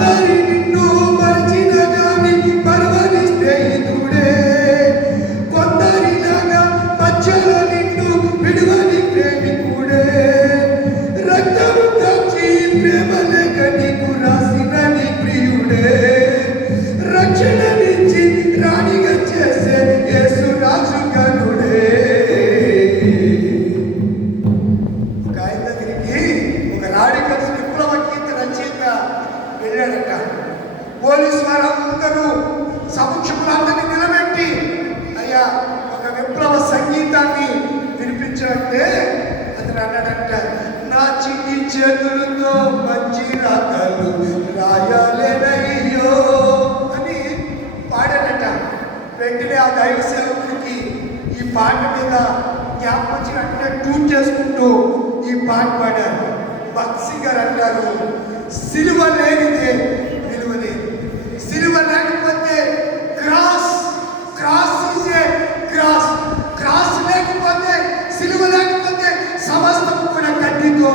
అందరి నిన్ను మరిచిన గాని పర్వని స్నేహితుడే, కొందరిలాగా మధ్యలో నిన్ను విడువని ప్రేమికుడే, రక్తము కాచి ప్రేమ లేక నీకు రాసిన నీ ప్రియుడే, రక్షణ నుంచి రాణిగా చేసే యేసు రాజు గనుడే. ఒక ఆయన దగ్గరికి ఒక రాడికల్స్ విప్లవ గీత రచయిత వెళ్ళాడట. పోలీసు వారు అందరూ సమక్షంలో అందరినీ నిలబెట్టి అయ్యా ఒక విప్లవ సంగీతాన్ని వినిపించాలంటే అతను అన్నాడంట, నా చిన్ని చేతులతో మంచి రాతలు రాయాలేనయ్యో అని పాడాడట. వెంటనే ఆ దైవ సేవకుడికి ఈ పాట మీద జ్ఞాపకం వచ్చి వెంటనే ట్యూన్ చేసుకుంటూ ఈ పాట పాడారు. భక్తి గారు అంటారు, సిలువ లేనిదే విలువ లేదు, సిలువ లేకపోతే cross, cross is a cross, cross లేకపోతే సిలువ లేకపోతే సమస్తం కూడా గడ్డితో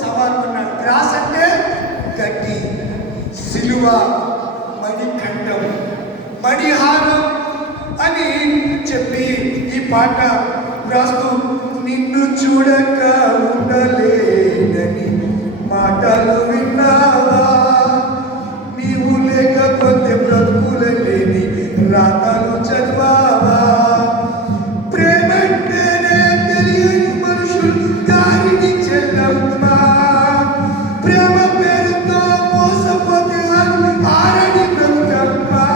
సమానమన్నాడు. క్రాస్ అంటే గడ్డి, సిలువ మణికంఠం, మణిహారం అని చెప్పి ఈ పాట రాస్తూ, నిన్ను చూడక ఉండలేదని మాటలు విన్నావా, నీవు లేకపోతే బ్రతుకులేని రాతలు చదివావా, ప్రేమంటేనే తెలియని మనుషులు దారిని చెల్లమ్మా, ప్రేమ పేరుతో మోసపోతే ఆరని బ్రతుకమ్మా,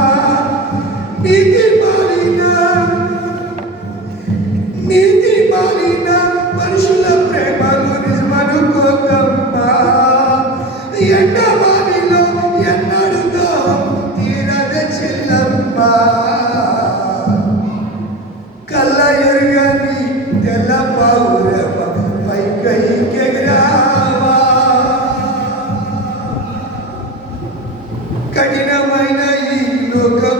నీతి మాలిన మనుషుల ప్రేమలు నిజమనుకోకమ్మా, ఎండవాణిలో ఎన్నడుతో తీరద చెల్లమ్మా, కళ్ళ ఎరుగని తెల్ల పౌరవ పైకెగిరావా, కఠినమైన ఈ లోకం